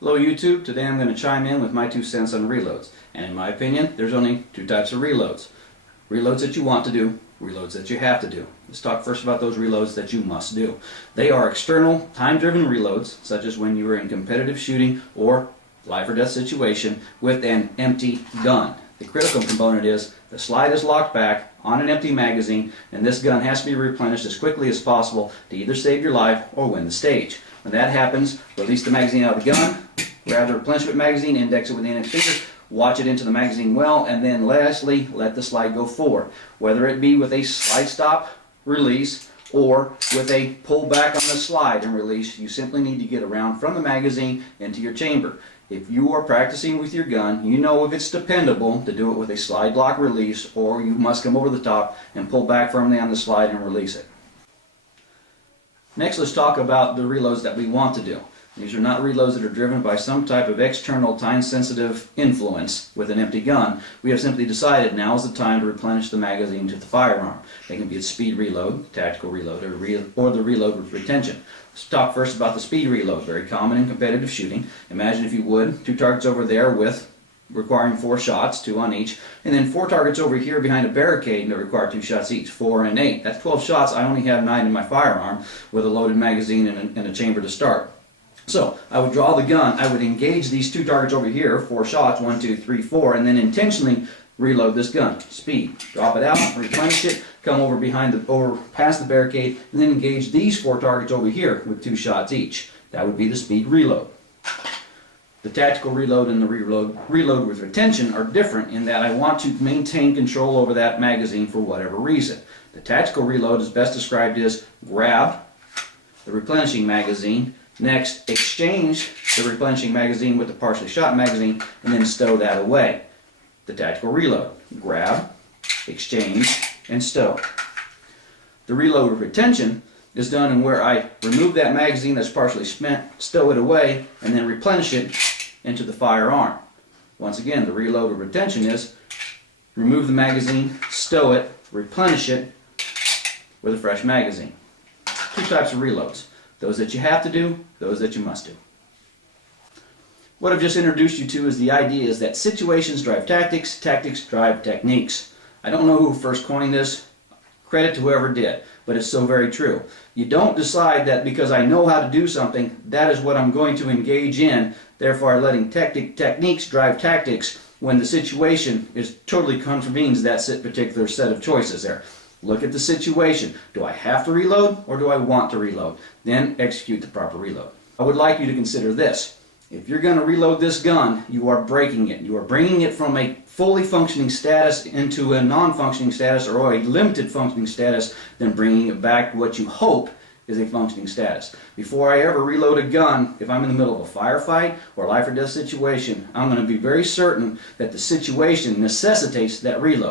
Hello YouTube, today I'm going to chime in with my 2 cents on reloads. And in my opinion, there's only 2 types of reloads. Reloads that you want to do, reloads that you have to do. Let's talk first about those reloads that you must do. They are external, time-driven reloads, such as when you are in competitive shooting or life or death situation with an empty gun. The critical component is the slide is locked back on an empty magazine, and this gun has to be replenished as quickly as possible to either save your life or win the stage. When that happens, release the magazine out of the gun, grab the replenishment magazine, index it with the index finger, watch it into the magazine well, and then lastly, let the slide go forward. Whether it be with a slide stop release or with a pull back on the slide and release, you simply need to get around from the magazine into your chamber. If you are practicing with your gun, you know if it's dependable to do it with a slide lock release, or you must come over the top and pull back firmly on the slide and release it. Next, let's talk about the reloads that we want to do. These are not reloads that are driven by some type of external time-sensitive influence with an empty gun. We have simply decided now is the time to replenish the magazine to the firearm. They can be a speed reload, tactical reload, or the reload with retention. Let's talk first about the speed reload, very common in competitive shooting. Imagine, if you would, 2 targets over there with requiring 4 shots, 2 on each, and then 4 targets over here behind a barricade that require 2 shots each, 4 and 8. That's 12 shots. I only have 9 in my firearm with a loaded magazine and a chamber to start. So I would draw the gun, I would engage these 2 targets over here, 4 shots, 1, 2, 3, 4, and then intentionally reload this gun. Speed. Drop it out, replenish it, come over past the barricade, and then engage these 4 targets over here with 2 shots each. That would be the speed reload. The tactical reload and the reload with retention are different in that I want to maintain control over that magazine for whatever reason. The tactical reload is best described as grab the replenishing magazine, next exchange the replenishing magazine with the partially shot magazine, and then stow that away. The tactical reload, grab, exchange, and stow. The reload with retention is done in where I remove that magazine that's partially spent, stow it away, and then replenish it into the firearm. Once again, the reload with retention is remove the magazine, stow it, replenish it with a fresh magazine. 2 types of reloads. Those that you have to do, those that you must do. What I've just introduced you to is the idea is that situations drive tactics, tactics drive techniques. I don't know who first coined this. Credit to whoever did, but it's so very true. You don't decide that because I know how to do something, that is what I'm going to engage in, therefore letting techniques drive tactics when the situation totally contravenes that particular set of choices there. Look at the situation. Do I have to reload or do I want to reload? Then execute the proper reload. I would like you to consider this. If you're going to reload this gun, you are breaking it. You are bringing it from a fully functioning status into a non-functioning status or a limited functioning status, then bringing it back to what you hope is a functioning status. Before I ever reload a gun, if I'm in the middle of a firefight or life or death situation, I'm going to be very certain that the situation necessitates that reload.